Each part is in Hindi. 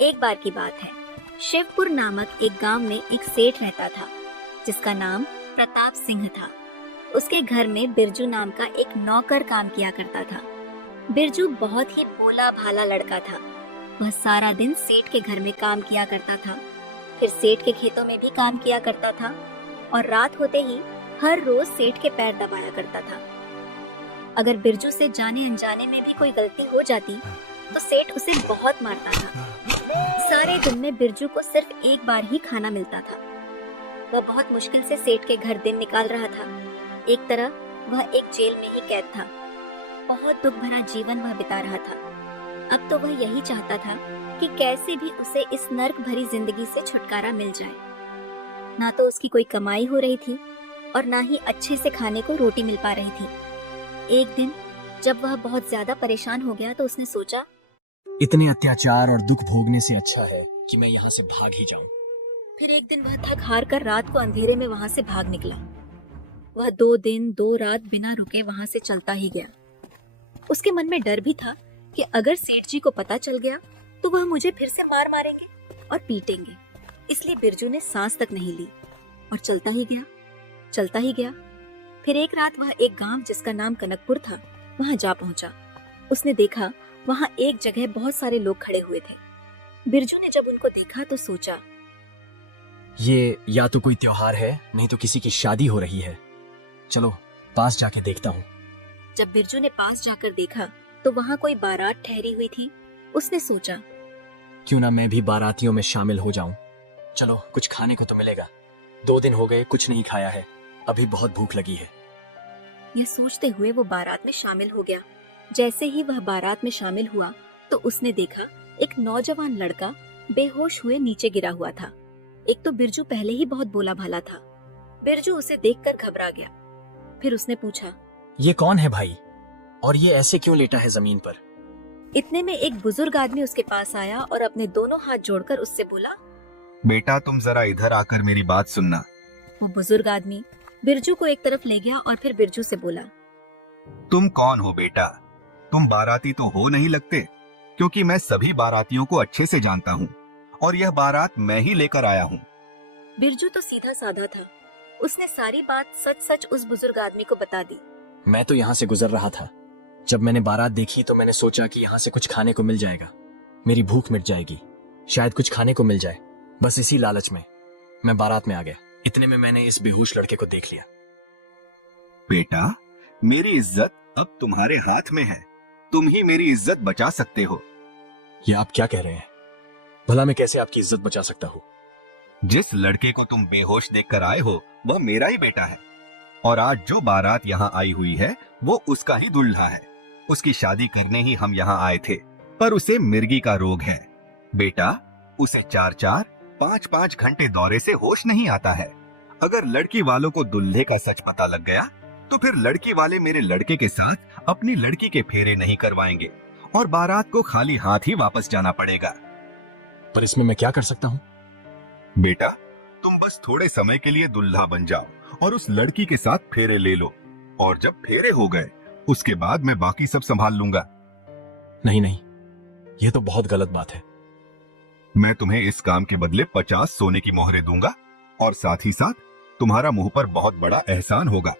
एक बार की बात है। शिवपुर नामक एक गांव में एक सेठ रहता था जिसका नाम प्रताप सिंह था। उसके घर में बिरजू नाम का एक नौकर काम किया करता था। बिरजू बहुत ही भोला भाला लड़का था। वह सारा दिन सेठ के घर में काम किया करता था, फिर सेठ के खेतों में भी काम किया करता था और रात होते ही हर रोज सेठ के पैर दबाया करता था। अगर बिरजू से जाने अनजाने में भी कोई गलती हो जाती तो सेठ उसे बहुत मारता था। सारे दिन में बिरजू को सिर्फ एक बार ही खाना मिलता था। वह बहुत मुश्किल से सेठ के घर दिन निकाल रहा था। एक तरह वह एक जेल में ही कैद था। बहुत दुख भरा जीवन वह बिता रहा था। अब तो वह यही चाहता था कि कैसे भी उसे इस नर्क भरी जिंदगी से छुटकारा मिल जाए। ना तो उसकी कोई कमाई हो रही थी और ना ही अच्छे से खाने को रोटी मिल पा रही थी। एक दिन जब वह बहुत ज्यादा परेशान हो गया तो उसने सोचा, इतने अत्याचार और दुख भोगने से अच्छा है कि मैं यहाँ से भाग ही जाऊं। फिर एक दिन वह थक हार कर रात को अंधेरे में वहां से भाग निकला। वह 2 दिन 2 रात बिना रुके वहां से चलता ही गया। उसके मन में डर भी था कि अगर सेठ जी को पता चल गया तो वह मुझे फिर से मार मारेंगे और पीटेंगे। इसलिए बिरजू ने सांस तक नहीं ली और चलता ही गया, चलता ही गया। फिर एक रात वह एक गांव जिसका नाम कनकपुर था वहां जा पहुंचा। उसने देखा वहां एक जगह बहुत सारे लोग खड़े हुए थे। बिरजू ने जब उनको देखा तो सोचा, ये या तो कोई त्योहार है, नहीं तो किसी की शादी हो रही है। चलो पास जाके देखता हूँ। जब बिरजू ने पास जाकर देखा तो वहां कोई बारात ठहरी हुई थी। उसने सोचा, क्यों ना मैं भी बारातियों में शामिल हो जाऊं। चलो कुछ खाने को तो मिलेगा। 2 दिन हो गए कुछ नहीं खाया है, अभी बहुत भूख लगी है। यह सोचते हुए वो बारात में शामिल हो गया। जैसे ही वह बारात में शामिल हुआ तो उसने देखा एक नौजवान लड़का बेहोश हुए नीचे गिरा हुआ था। एक तो बिरजू पहले ही बहुत भोला भाला था। बिरजू उसे देखकर घबरा गया। फिर उसने पूछा, ये कौन है भाई, और ये ऐसे क्यों लेटा है जमीन पर? इतने में एक बुजुर्ग आदमी उसके पास आया और अपने दोनों हाथ जोड़कर उससे बोला, बेटा तुम जरा इधर आकर मेरी बात सुनना। वो बुजुर्ग आदमी बिरजू को एक तरफ ले गया और फिर बिरजू से बोला, तुम कौन हो बेटा? तुम बाराती तो हो नहीं लगते, क्योंकि मैं सभी बारातियों को अच्छे से जानता हूँ और यह बारात मैं ही लेकर आया हूँ। बिरजू तो सीधा साधा था। उसने सारी बात सच सच उस बुजुर्ग आदमी को बता दी। मैं तो यहाँ से गुजर रहा था। जब मैंने बारात देखी तो मैंने सोचा कि यहाँ से कुछ खाने को मिल जाएगा, मेरी भूख मिट जाएगी, शायद कुछ खाने को मिल जाए। बस इसी लालच में मैं बारात में आ गया। इतने में मैंने इस बेहोश लड़के को देख लिया। बेटा मेरी इज्जत अब तुम्हारे हाथ में है, तुम ही मेरी इज्जत बचा सकते हो। ये आप क्या कह रहे हैं? भला मैं कैसे आपकी इज्जत बचा सकता हूँ? जिस लड़के को तुम बेहोश देखकर आए हो वह मेरा ही बेटा है, और आज जो बारात यहाँ आई हुई है वो उसका ही दूल्हा है। उसकी शादी करने ही हम यहाँ आए थे, पर उसे मिर्गी का रोग है। बेटा उसे 4-4, 5-5 घंटे दौरे से होश नहीं आता है। अगर लड़की वालों को दूल्हे का सच पता लग गया तो फिर लड़की वाले मेरे लड़के के साथ अपनी लड़की के फेरे नहीं करवाएंगे और बारात को खाली हाथ ही वापस जाना पड़ेगा। पर इसमें मैं क्या कर सकता हूँ? बेटा तुम बस थोड़े समय के लिए दूल्हा बन जाओ और उस लड़की के साथ फेरे ले लो, और जब फेरे हो गए उसके बाद मैं बाकी सब संभाल लूंगा। नहीं नहीं, यह तो बहुत गलत बात है। मैं तुम्हें इस काम के बदले 50 सोने की मोहरें दूंगा और साथ ही साथ तुम्हारा मुंह पर बहुत बड़ा एहसान होगा।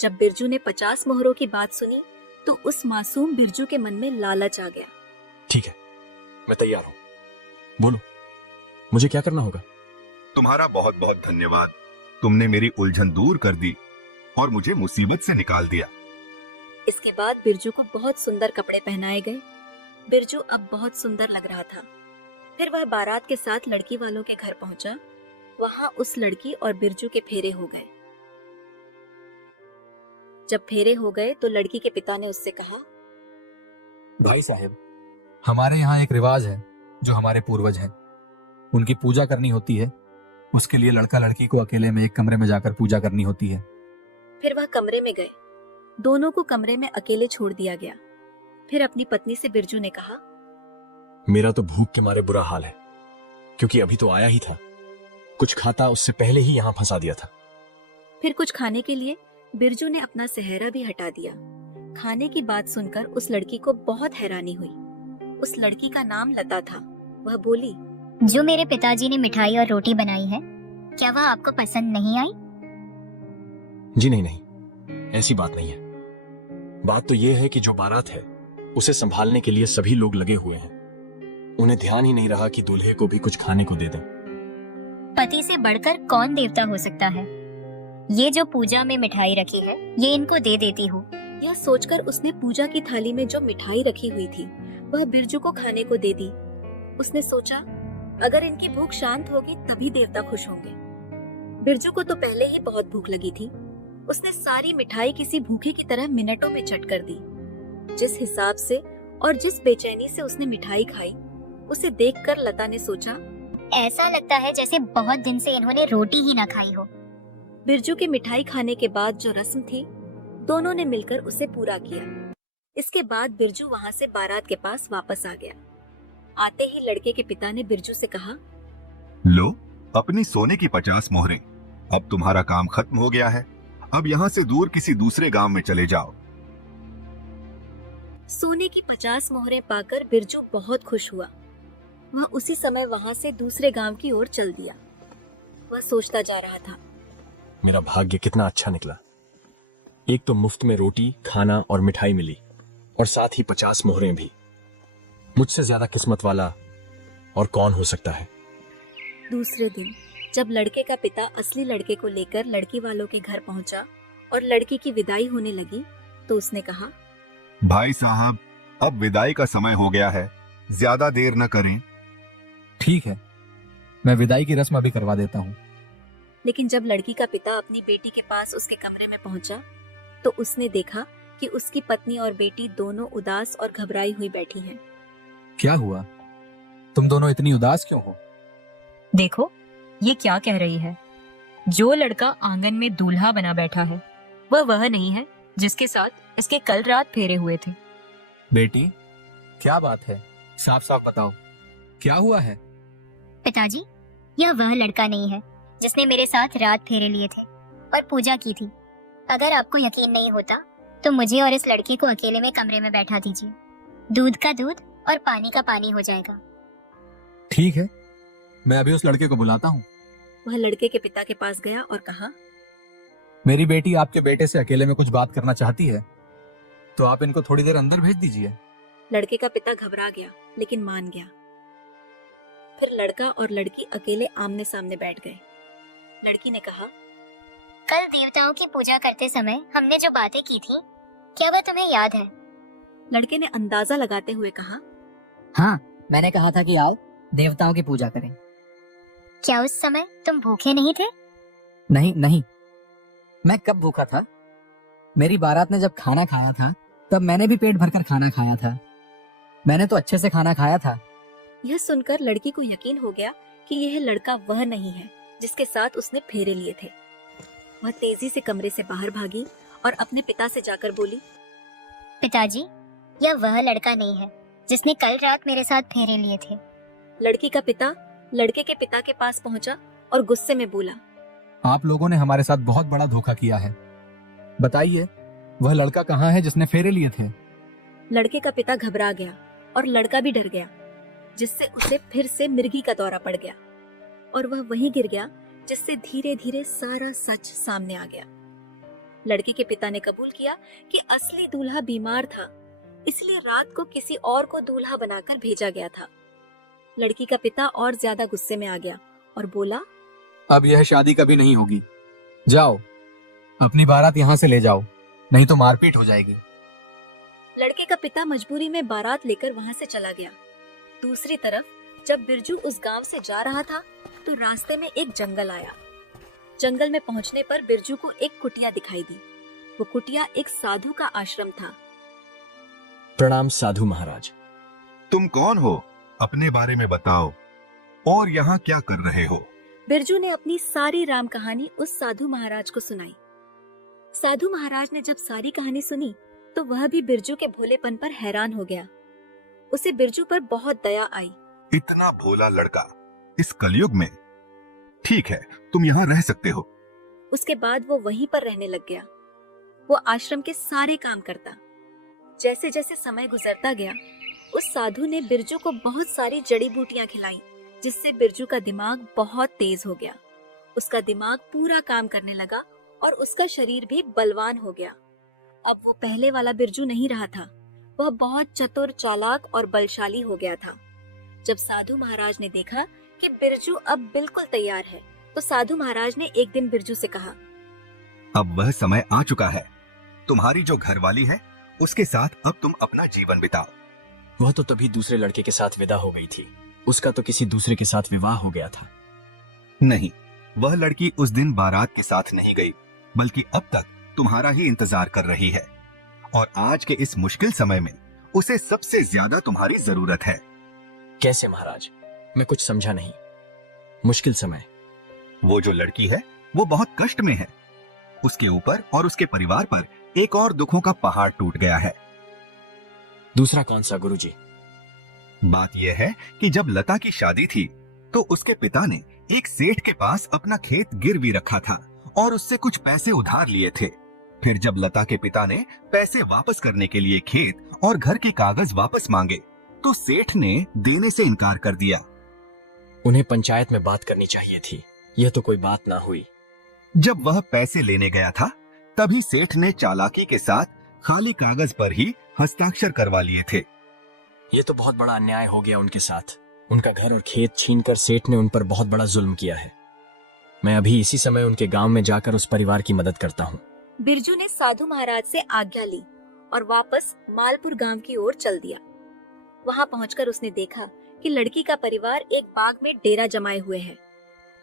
जब बिरजू ने 50 मोहरों की बात सुनी तो उस मासूम बिरजू के मन में लालच आ गया। ठीक है, मैं तैयार हूँ। बोलो, मुझे क्या करना होगा? तुम्हारा बहुत बहुत धन्यवाद। तुमने मेरी उलझन दूर कर दी और मुझे मुसीबत से निकाल दिया। इसके बाद बिरजू को बहुत सुंदर कपड़े पहनाए गए। बिरजू अब बहुत सुंदर लग रहा था। फिर वह बारात के साथ लड़की वालों के घर पहुंचा। वहां उस लड़की और बिरजू के फेरे हो गए। जब फेरे हो गए तो लड़की के पिता ने उससे कहा, भाई साहब, हमारे यहाँ एक रिवाज है जो हमारे पूर्वज हैं, उनकी पूजा करनी होती है। उसके लिए लड़का लड़की को अकेले में एक कमरे में जाकर पूजा करनी होती है। फिर वह कमरे में गए। दोनों को कमरे में अकेले छोड़ दिया गया। फिर अपनी पत्नी से बिरजू ने कहा, मेरा तो भूख के मारे बुरा हाल है, क्योंकि अभी तो आया ही था। कुछ खाता उससे पहले ही यहाँ फंसा दिया था। फिर कुछ खाने के लिए बिरजू ने अपना सेहरा भी हटा दिया। खाने की बात सुनकर उस लड़की को बहुत हैरानी हुई। उस लड़की का नाम लता था। वह बोली, जो मेरे पिताजी ने मिठाई और रोटी बनाई है, क्या वह आपको पसंद नहीं आई? जी नहीं, ऐसी बात नहीं है। बात तो यह है कि जो बारात है उसे संभालने के लिए सभी लोग लगे हुए हैं। उन्हें ध्यान ही नहीं रहा कि दूल्हे को भी कुछ खाने को दे दें। पति से बढ़कर कौन देवता हो सकता है? ये जो पूजा में मिठाई रखी है, ये इनको दे देती हूँ। यह सोचकर उसने पूजा की थाली में जो मिठाई रखी हुई थी वह बिरजू को खाने को दे दी। उसने सोचा, अगर इनकी भूख शांत होगी तभी देवता खुश होंगे। बिरजू को तो पहले ही बहुत भूख लगी थी। उसने सारी मिठाई किसी भूखे की तरह मिनटों में चट कर दी। जिस हिसाब से और जिस बेचैनी से उसने मिठाई खाई, उसे देखकर लता ने सोचा, ऐसा लगता है जैसे बहुत दिन से इन्होंने रोटी ही ना खाई हो। बिरजू के मिठाई खाने के बाद जो रस्म थी, दोनों ने मिलकर उसे पूरा किया। इसके बाद बिरजू वहां से बारात के पास वापस आ गया। आते ही लड़के के पिता ने बिरजू से कहा, लो अपनी सोने की 50 मोहरें। अब तुम्हारा काम खत्म हो गया है। अब यहाँ से दूर किसी दूसरे गांव में चले जाओ। सोने की 50 मोहरें पाकर बिरजू बहुत खुश हुआ। वह उसी समय वहां से दूसरे गांव की ओर चल दिया। वह सोचता जा रहा था, मेरा भाग्य कितना अच्छा निकला। एक तो मुफ्त में रोटी, खाना और मिठाई मिली और साथ ही 50 मोहरें भी। मुझसे ज्यादा किस्मत वाला और कौन हो सकता है। दूसरे दिन जब लड़के का पिता असली लड़के को लेकर लड़की वालों के घर पहुंचा और लड़की की विदाई होने लगी, तो उसने कहा, भाई साहब, अब विदाई का समय हो गया है, ज्यादा देर न करें। ठीक है, मैं विदाई की रस्म अभी करवा देता हूँ। लेकिन जब लड़की का पिता अपनी बेटी के पास उसके कमरे में पहुंचा, तो उसने देखा कि उसकी पत्नी और बेटी दोनों उदास और घबराई हुई बैठी हैं। क्या हुआ? तुम दोनों इतनी उदास क्यों हो? देखो, ये क्या कह रही है। जो लड़का आंगन में दूल्हा बना बैठा है, वह नहीं है जिसके साथ इसके कल रात फेरे हुए थे। बेटी, क्या बात है? साफ साफ बताओ, क्या हुआ है? पिताजी, यह वह लड़का नहीं है जिसने मेरे साथ रात फेरे लिए थे और पूजा की थी। अगर आपको यकीन नहीं होता तो मुझे और इस लड़के को अकेले में कमरे में बैठा दीजिए। दूध का दूध और पानी का पानी हो जाएगा। ठीक है, मैं अभी उस लड़के को बुलाता हूँ। वह लड़के के पिता के पास गया और कहा, मेरी बेटी आपके बेटे से अकेले में कुछ बात करना चाहती है, तो आप इनको थोड़ी देर अंदर भेज दीजिए। लड़के का पिता घबरा गया लेकिन मान गया। फिर लड़का और लड़की अकेले आमने सामने बैठ गए। लड़की ने कहा, कल देवताओं की पूजा करते समय हमने जो बातें की थी, क्या वह तुम्हें याद है? लड़के ने अंदाजा लगाते हुए कहा, हाँ, मैंने कहा था कि आओ देवताओं की पूजा करें। क्या उस समय तुम भूखे नहीं थे? नहीं नहीं, मैं कब भूखा था? मेरी बारात ने जब खाना खाया था तब मैंने भी पेट भरकर खाना खाया था। मैंने तो अच्छे से खाना खाया था। यह सुनकर लड़की को यकीन हो गया कि यह लड़का वह नहीं है जिसके साथ उसने फेरे लिए थे। वह तेजी से कमरे से बाहर भागी और अपने पिता से जाकर बोली, पिताजी, यह वह लड़का नहीं है जिसने कल रात मेरे साथ फेरे लिए थे। लड़की का पिता लड़के के पिता के पास पहुंचा और गुस्से में बोला, आप लोगों ने हमारे साथ बहुत बड़ा धोखा किया है। बताइए, वह लड़का कहाँ है जिसने फेरे लिए थे? लड़के का पिता घबरा गया और लड़का भी डर गया, जिससे उसे फिर से मिर्गी का दौरा पड़ गया और वह वहीं गिर गया, जिससे धीरे धीरे सारा सच सामने आ गया। लड़के के पिता ने कबूल किया कि असली दूल्हा बीमार था, इसलिए रात को किसी और को दूल्हा बनाकर भेजा गया था। लड़की का पिता और ज्यादा गुस्से में आ गया और बोला, अब यह शादी कभी नहीं होगी। जाओ, अपनी बारात यहाँ से ले जाओ, नहीं तो मारपीट हो जाएगी। लड़के का पिता मजबूरी में बारात लेकर वहां से चला गया। दूसरी तरफ जब बिरजू उस गांव से जा रहा था तो रास्ते में एक जंगल आया। जंगल में पहुंचने पर बिरजू को एक कुटिया दिखाई दी। वो कुटिया एक साधु का आश्रम था। प्रणाम साधु महाराज। तुम कौन हो? अपने बारे में बताओ, और यहाँ क्या कर रहे हो? बिरजू ने अपनी सारी राम कहानी उस साधु महाराज को सुनाई। साधु महाराज ने जब सारी कहानी सुनी तो वह भी बिरजू के भोलेपन पर हैरान हो गया। उसे बिरजू पर बहुत दया आई। इतना भोला लड़का इस कलयुग में? ठीक है, तुम यहाँ रह सकते हो। उसके बाद वो वहीं पर रहने लग गया। वो आश्रम के सारे काम करता। जैसे जैसे समय गुजरता गया, उस साधु ने बिरजू को बहुत सारी जड़ी बूटियां खिलाई, जिससे बिरजू का दिमाग बहुत तेज हो गया। उसका दिमाग पूरा काम करने लगा और उसका शरीर भी बलवान हो गया। अब वो पहले वाला बिरजू नहीं रहा था, वह बहुत चतुर, चालाक और बलशाली हो गया था। जब साधु महाराज ने देखा कि बिरजू अब बिल्कुल तैयार है, तो साधु महाराज ने एक दिन बिरजू से कहा, अब वह समय आ चुका है। तुम्हारी जो घरवाली है उसके साथ अब तुम अपना जीवन बिताओ। वह तो तभी दूसरे लड़के के साथ विदा हो गई थी, उसका तो किसी दूसरे के साथ विवाह हो गया था। नहीं, वह लड़की उस दिन बारात के साथ नहीं गई, बल्कि अब तक तुम्हारा ही इंतजार कर रही है। और आज के इस मुश्किल समय में उसे सबसे ज्यादा तुम्हारी जरूरत है। कैसे महाराज? मैं कुछ समझा नहीं। मुश्किल समय? वो जो लड़की है वो बहुत कष्ट में है। उसके ऊपर और उसके परिवार पर एक और दुखों का पहाड़ टूट गया है। दूसरा कौन सा गुरुजी? बात यह है कि जब लता की शादी थी तो उसके पिता ने एक सेठ के पास अपना खेत गिरवी रखा था और उससे कुछ पैसे उधार लिए थे। फिर जब लता के पिता ने पैसे वापस करने के लिए खेत और घर के कागज वापस मांगे तो सेठ ने देने से इनकार कर दिया। उन्हें पंचायत में बात करनी चाहिए थी, यह तो कोई बात ना हुई। जब वह पैसे लेने गया था तभी सेठ ने चालाकी के साथ खाली कागज पर ही हस्ताक्षर करवा लिए थे। यह तो बहुत बड़ा अन्याय हो गया उनके साथ। उनका घर और खेत छीनकर सेठ ने उन पर बहुत बड़ा जुल्म किया है। मैं अभी इसी समय उनके गांव में जाकर उस परिवार की मदद करता हूँ। बिरजू ने साधु महाराज से आज्ञा ली और वापस मालपुर गांव की ओर चल दिया। वहां पहुंचकर उसने देखा कि लड़की का परिवार एक बाग में डेरा जमाए हुए है।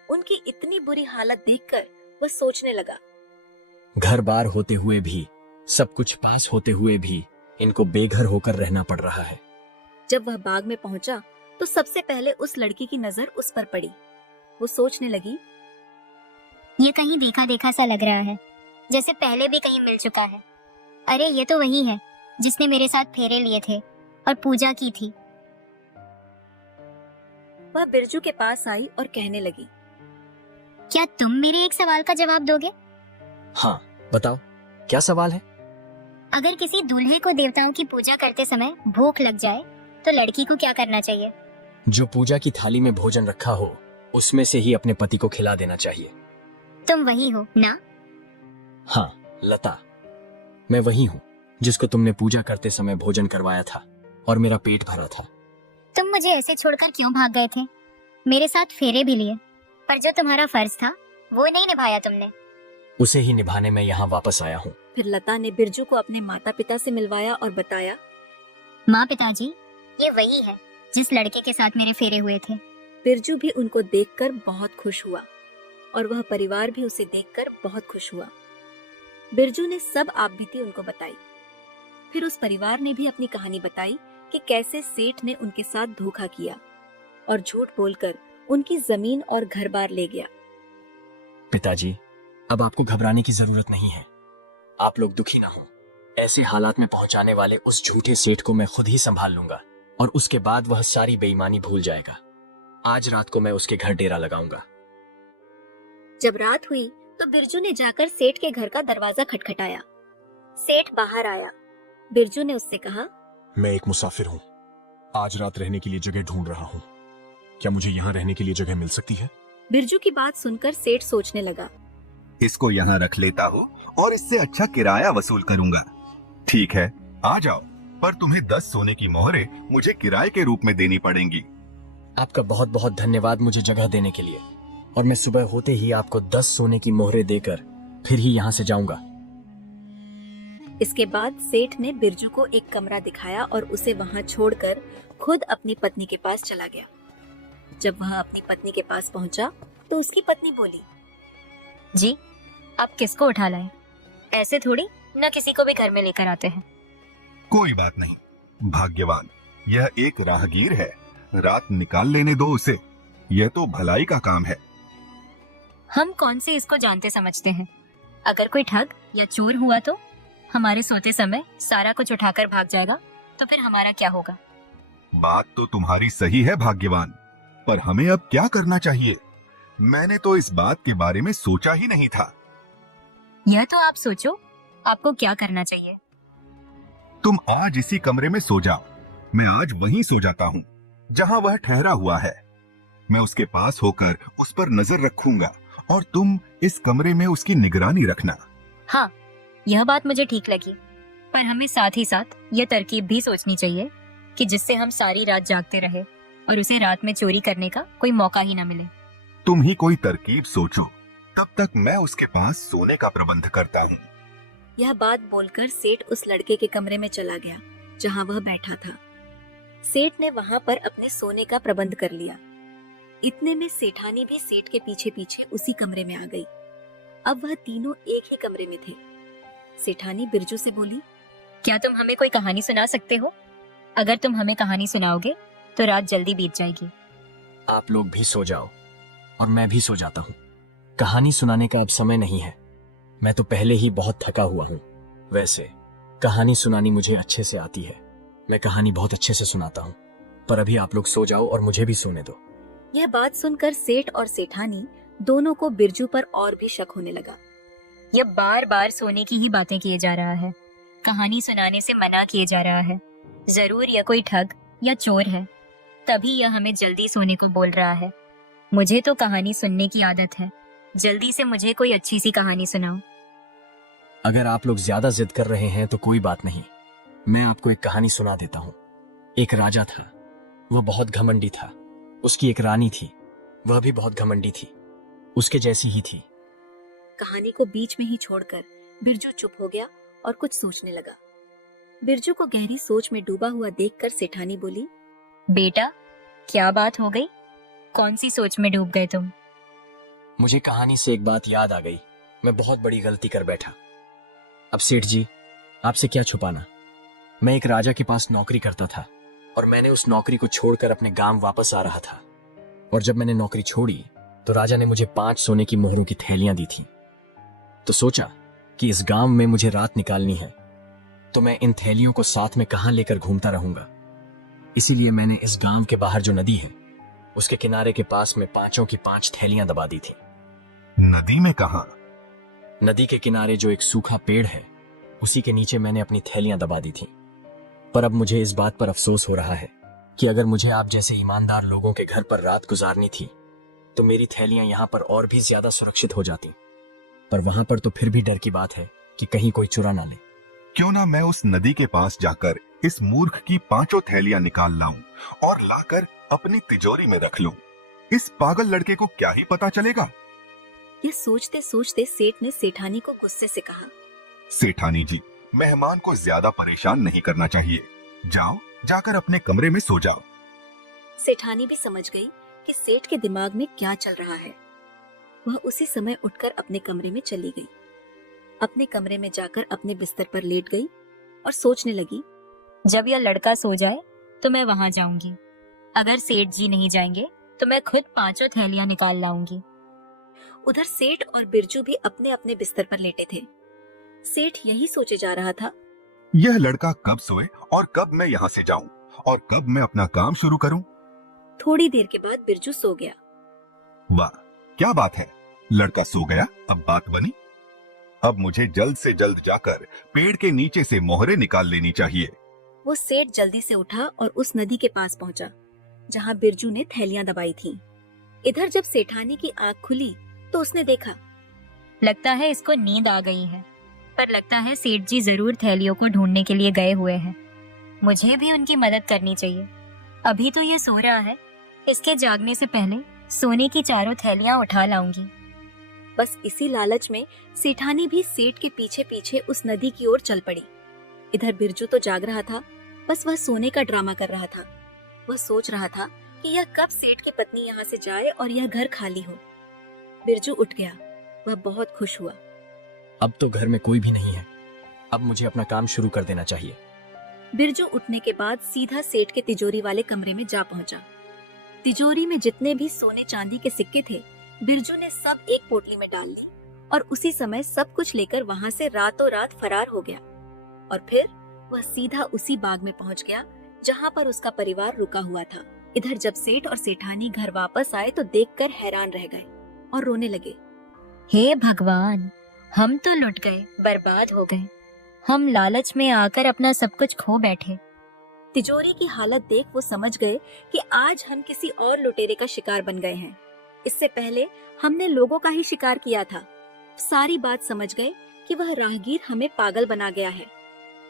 उनकी इतनी बुरी हालत देखकर वह सोचने लगा, घर बार होते हुए भी, सब कुछ पास होते हुए भी इनको बेघर होकर रहना पड़ रहा है। जब वह बाग में पहुंचा तो सबसे पहले उस लड़की की नजर उस पर पड़ी। वो सोचने लगी, ये कहीं देखा देखा सा लग रहा है, जैसे पहले भी कहीं मिल चुका है। अरे ये तो वही है जिसने मेरे साथ फेरे लिए थे और पूजा की थी। वह बिरजू के पास आई और कहने लगी, क्या तुम मेरे एक सवाल का जवाब दोगे? हाँ, बताओ, क्या सवाल है? अगर किसी दूल्हे को देवताओं की पूजा करते समय भूख लग जाए तो लड़की को क्या करना चाहिए? जो पूजा की थाली में भोजन रखा हो उसमें से ही अपने पति को खिला देना चाहिए। तुम वही हो ना? हाँ, लता, मैं वही हूँ जिसको तुमने पूजा करते समय भोजन करवाया था और मेरा पेट भरा था। तुम मुझे ऐसे छोड़कर क्यों भाग गए थे? मेरे साथ फेरे भी लिए, पर जो तुम्हारा फर्ज था वो नहीं निभाया तुमने। उसे ही निभाने में यहाँ वापस आया हूँ। फिर लता ने बिरजू को अपने माता पिता से मिलवाया और बताया, माँ पिताजी, ये वही है जिस लड़के के साथ मेरे फेरे हुए थे। बिरजू भी उनको देखकर बहुत खुश हुआ और वह परिवार भी उसे देखकर बहुत खुश हुआ। बिरजू ने सब आपबीती उनको बताई। फिर उस परिवार ने भी अपनी कहानी बताई कि कैसे सेठ ने उनके साथ धोखा किया और झूठ बोलकर उनकी जमीन और घर बार ले गया। पिताजी, अब आपको घबराने की जरूरत नहीं है। आप लोग दुखी ना हो। ऐसे हालात में पहुंचाने वाले उस झूठे सेठ को मैं खुद ही संभाल लूंगा और उसके बाद वह सारी बेईमानी भूल जाएगा। आज रात को मैं उसके घर डेरा लगाऊंगा। जब रात हुई तो बिरजू ने जाकर सेठ के घर का दरवाजा खटखटाया। सेठ बाहर आया। बिरजू ने उससे कहा, मैं एक मुसाफिर हूँ, आज रात रहने के लिए जगह ढूंढ रहा हूँ। क्या मुझे यहाँ रहने के लिए जगह मिल सकती है? बिरजू की बात सुनकर सेठ सोचने लगा, इसको यहाँ रख लेता हूँ और इससे अच्छा किराया वसूल करूंगा। ठीक है, आ जाओ, पर तुम्हें 10 सोने की मोहरें मुझे किराए के रूप में देनी पड़ेंगी। आपका बहुत बहुत धन्यवाद मुझे जगह देने के लिए, और मैं सुबह होते ही आपको 10 सोने की मोहरें देकर फिर ही यहाँ से जाऊंगा। इसके बाद सेठ ने बिरजू को एक कमरा दिखाया और उसे वहां छोड़कर खुद अपनी पत्नी के पास चला गया। जब वह अपनी पत्नी के पास पहुंचा तो उसकी पत्नी बोली, जी, आप किसको उठा लाए? ऐसे थोड़ी न किसी को भी घर में लेकर आते हैं। कोई बात नहीं, भाग्यवान, यह एक राहगीर है, रात निकाल लेने दो उसे, यह तो भलाई का काम है। हम कौन से इसको जानते समझते हैं? अगर कोई ठग या चोर हुआ तो हमारे सोते समय सारा कुछ उठाकर भाग जाएगा, तो फिर हमारा क्या होगा? बात तो तुम्हारी सही है भाग्यवान, पर हमें अब क्या करना चाहिए? मैंने तो इस बात के बारे में सोचा ही नहीं था। यह तो आप सोचो, आपको क्या करना चाहिए? तुम आज इसी कमरे में सो जाओ, मैं आज वहीं सो जाता हूँ जहाँ वह ठहरा हुआ है। मैं उसके पास होकर उस पर नजर रखूंगा और तुम इस कमरे में उसकी निगरानी रखना। हाँ, यह बात मुझे ठीक लगी, पर हमें साथ ही साथ यह तरकीब भी सोचनी चाहिए कि जिससे हम सारी रात जागते रहे और उसे रात में चोरी करने का कोई मौका ही ना मिले। तुम ही कोई तरकीब सोचो, तब तक मैं उसके पास सोने का प्रबंध करता हूँ। यह बात बोलकर सेठ उस लड़के के कमरे में चला गया जहां वह बैठा था। सेठ ने वहां पर अपने सोने का प्रबंध कर लिया। इतने में सेठानी भी सेठ के पीछे पीछे उसी कमरे में आ गई। अब वह तीनों एक ही कमरे में थे। सेठानी बिरजू से बोली, क्या तुम हमें कोई कहानी सुना सकते हो? अगर तुम हमें कहानी सुनाओगे तो रात जल्दी बीत जाएगी। आप लोग भी सो जाओ और मैं भी सो जाता हूँ। कहानी सुनाने का अब समय नहीं है। मैं तो पहले ही बहुत थका हुआ हूँ। वैसे कहानी सुनानी मुझे अच्छे से आती है। मैं कहानी बहुत अच्छे से सुनाता हूँ, पर अभी आप लोग सो जाओ और मुझे भी सोने दो। यह बात सुनकर सेठ और सेठानी दोनों को बिरजू पर और भी शक होने लगा। यह बार बार सोने की ही बातें किए जा रहा है, कहानी सुनाने से मना किए जा रहा है। जरूर यह कोई ठग या चोर है, तभी यह हमें जल्दी सोने को बोल रहा है। मुझे तो कहानी सुनने की आदत है। जल्दी से मुझे कोई अच्छी सी कहानी सुनाओ। अगर आप लोग ज्यादा जिद कर रहे हैं तो कोई बात नहीं, मैं आपको एक कहानी सुना देता हूँ। एक राजा था, वह बहुत घमंडी था। उसकी एक रानी थी, वह भी बहुत घमंडी थी, उसके जैसी ही थी। कहानी को बीच में ही छोड़कर बिरजू चुप हो गया और कुछ सोचने लगा। बिरजू को गहरी सोच में डूबा हुआ देखकर सेठानी बोली, बेटा, क्या बात हो गई? कौन सी सोच में डूब गए तुम? मुझे कहानी से एक बात याद आ गई। मैं बहुत बड़ी गलती कर बैठा। अब सेठ जी, आपसे क्या छुपाना, मैं एक राजा के पास नौकरी करता था और मैंने उस नौकरी को छोड़कर अपने गांव वापस आ रहा था। और जब मैंने नौकरी छोड़ी तो राजा ने मुझे 5 सोने की मोहरों की थैलियां दी थी। तो सोचा कि इस गांव में मुझे रात निकालनी है, तो मैं इन थैलियों को साथ में कहां लेकर घूमता रहूंगा। इसीलिए मैंने इस गांव के बाहर जो नदी है उसके किनारे के पास में 5 की 5 थैलियां दबा दी थी। नदी में कहां? नदी के किनारे जो एक सूखा पेड़ है उसी के नीचे मैंने अपनी थैलियां दबा दी थी। पर अब मुझे इस बात पर अफसोस हो रहा है कि अगर मुझे आप जैसे ईमानदार लोगों के घर पर रात गुजारनी थी तो मेरी थैलियां यहां पर और भी ज्यादा सुरक्षित हो जाती। पर वहां पर तो फिर भी डर की बात है कि कहीं कोई चुरा ना ले। क्यों ना मैं उस नदी के पास जाकर इस मूर्ख की 5 थैलियां निकाल लाऊं और लाकर अपनी तिजोरी में रख लूं। इस पागल लड़के को क्या ही पता चलेगा। यह सोचते सोचते सेठ ने सेठानी को गुस्से से कहा, सेठानी जी, मेहमान को ज्यादा परेशान नहीं करना चाहिए। जाओ, जाकर अपने कमरे में सो जाओ। सेठानी भी समझ गई कि सेठ के दिमाग में क्या चल रहा है। वह उसी समय उठकर अपने कमरे में चली गई। अपने कमरे में जाकर अपने बिस्तर पर लेट गई और सोचने लगी, जब यह लड़का सो जाए तो मैं वहां जाऊंगी। अगर सेठ जी नहीं जाएंगे तो मैं खुद 5 थैलियां निकाल लाऊंगी। उधर सेठ और बिरजू भी अपने अपने बिस्तर पर लेटे थे। सेठ यही सोचे जा रहा था, यह लड़का कब सोए और कब मैं यहाँ से जाऊं और कब मैं अपना काम शुरू करूं। थोड़ी देर के बाद बिरजू सो गया। वाह, क्या बात है, लड़का सो गया, अब बात बनी। अब मुझे जल्द से जल्द जाकर पेड़ के नीचे से मोहरे निकाल लेनी चाहिए। वो सेठ जल्दी से उठा और उस नदी के पास पहुंचा जहां बिरजू ने थैलियां दबाई थीं। इधर जब सेठानी की आंख खुली तो उसने देखा, लगता है इसको नींद आ गई है, पर लगता है सेठ जी जरूर थैलियों को ढूंढने के लिए गए हुए हैं। मुझे भी उनकी मदद करनी चाहिए। अभी तो ये सो रहा है, इसके जागने से पहले सोने की 4 थैलियां उठा लाऊंगी। बस इसी लालच में सेठानी भी सेठ के पीछे पीछे उस नदी की ओर चल पड़ी। इधर बिरजू तो जाग रहा था, बस वह सोने का ड्रामा कर रहा था। वह सोच रहा था कि यह कब सेठ की पत्नी यहाँ से जाए और यह घर खाली हो। बिरजू उठ गया, वह बहुत खुश हुआ। अब तो घर में कोई भी नहीं है, अब मुझे अपना काम शुरू कर देना चाहिए। बिरजू उठने के बाद सीधा सेठ के तिजोरी वाले कमरे में जा पहुंचा। तिजोरी में जितने भी सोने चांदी के सिक्के थे बिरजू ने सब एक पोटली में डाल ली और उसी समय सब कुछ लेकर वहां से रातों रात फरार हो गया। और फिर वह सीधा उसी बाग में पहुंच गया जहां पर उसका परिवार रुका हुआ था। इधर जब सेठ और सेठानी घर वापस आए तो देखकर हैरान रह गए और रोने लगे। हे भगवान, हम तो लुट गए, बर्बाद हो गए। हम लालच में आकर अपना सब कुछ खो बैठे। तिजोरी की हालत देख वो समझ गए कि आज हम किसी और लुटेरे का शिकार बन गए हैं। इससे पहले हमने लोगों का ही शिकार किया था। सारी बात समझ गए कि वह राहगीर हमें पागल बना गया है।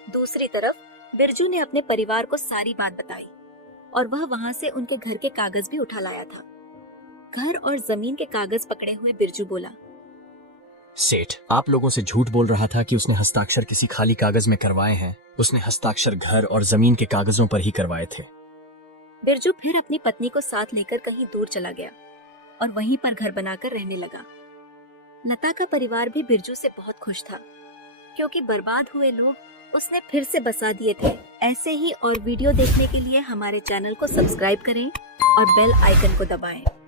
दूसरी तरफ बिरजू ने अपने परिवार को सारी बात बताई और वह वहां से उनके घर के कागज भी उठा लाया था। घर और जमीन के कागज पकड़े हुए बिरजू बोला, सेठ आप लोगों से झूठ बोल रहा था कि उसने हस्ताक्षर किसी खाली कागज में करवाए हैं। उसने हस्ताक्षर घर और जमीन के कागजों पर ही करवाए थे। बिरजू फिर अपनी पत्नी को साथ लेकर कहीं दूर चला गया और वहीं पर घर बनाकर रहने लगा। लता का परिवार भी बिरजू से बहुत खुश था, क्योंकि बर्बाद हुए लोग उसने फिर से बसा दिए थे। ऐसे ही और वीडियो देखने के लिए हमारे चैनल को सब्सक्राइब करें और बेल आइकन को दबाएं।